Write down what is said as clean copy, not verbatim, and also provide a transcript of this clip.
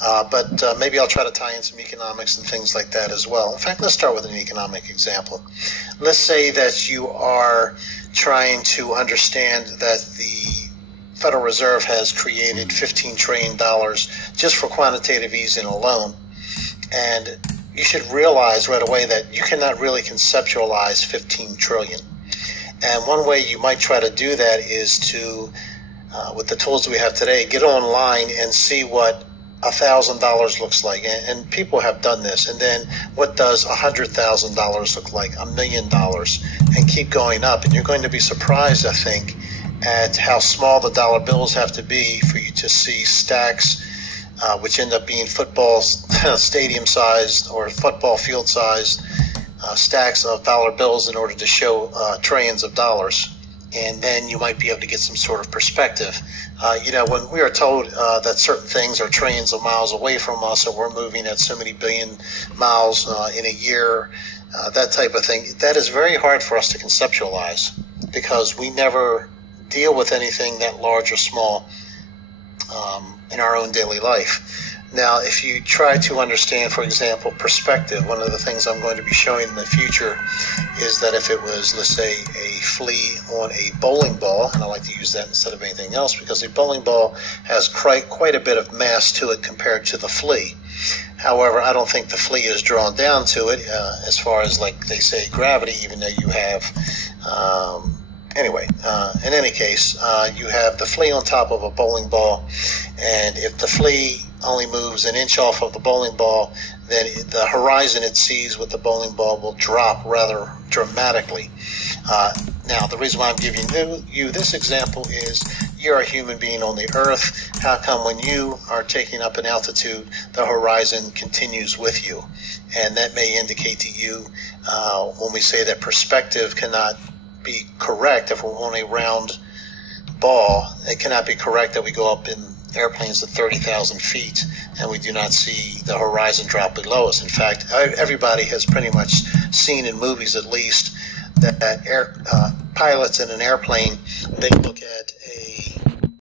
But maybe I'll try to tie in some economics and things like that as well. In fact, let's start with an economic example. Let's say that you are trying to understand that the Federal Reserve has created $15 trillion just for quantitative easing alone. And you should realize right away that you cannot really conceptualize 15 trillion. And one way you might try to do that is to, with the tools that we have today, get online and see what $1,000 looks like. And people have done this. And then what does $100,000 look like? $1 million, and keep going up. And you're going to be surprised, I think, at how small the dollar bills have to be for you to see stacks which end up being football stadium sized or football field sized stacks of dollar bills in order to show trillions of dollars. And then you might be able to get some sort of perspective. When we are told that certain things are trillions of miles away from us, or we're moving at so many billion miles in a year, that type of thing, that is very hard for us to conceptualize because we never deal with anything that large or small in our own daily life. Now, if you try to understand, for example, perspective, one of the things I'm going to be showing in the future is that if it was, let's say, a flea on a bowling ball, and I like to use that instead of anything else because a bowling ball has quite a bit of mass to it compared to the flea. However, I don't think the flea is drawn down to it as far as, like they say, gravity, even though you have... in any case, you have the flea on top of a bowling ball, and if the flea only moves an inch off of the bowling ball, then the horizon it sees with the bowling ball will drop rather dramatically. Now, the reason why I'm giving you this example is you're a human being on the earth. How come when you are taking up an altitude, the horizon continues with you? And that may indicate to you when we say that perspective cannot be correct if we're on a round ball, it cannot be correct that we go up in airplanes at 30,000 feet and we do not see the horizon drop below us. In fact, everybody has pretty much seen in movies at least that pilots in an airplane, they look at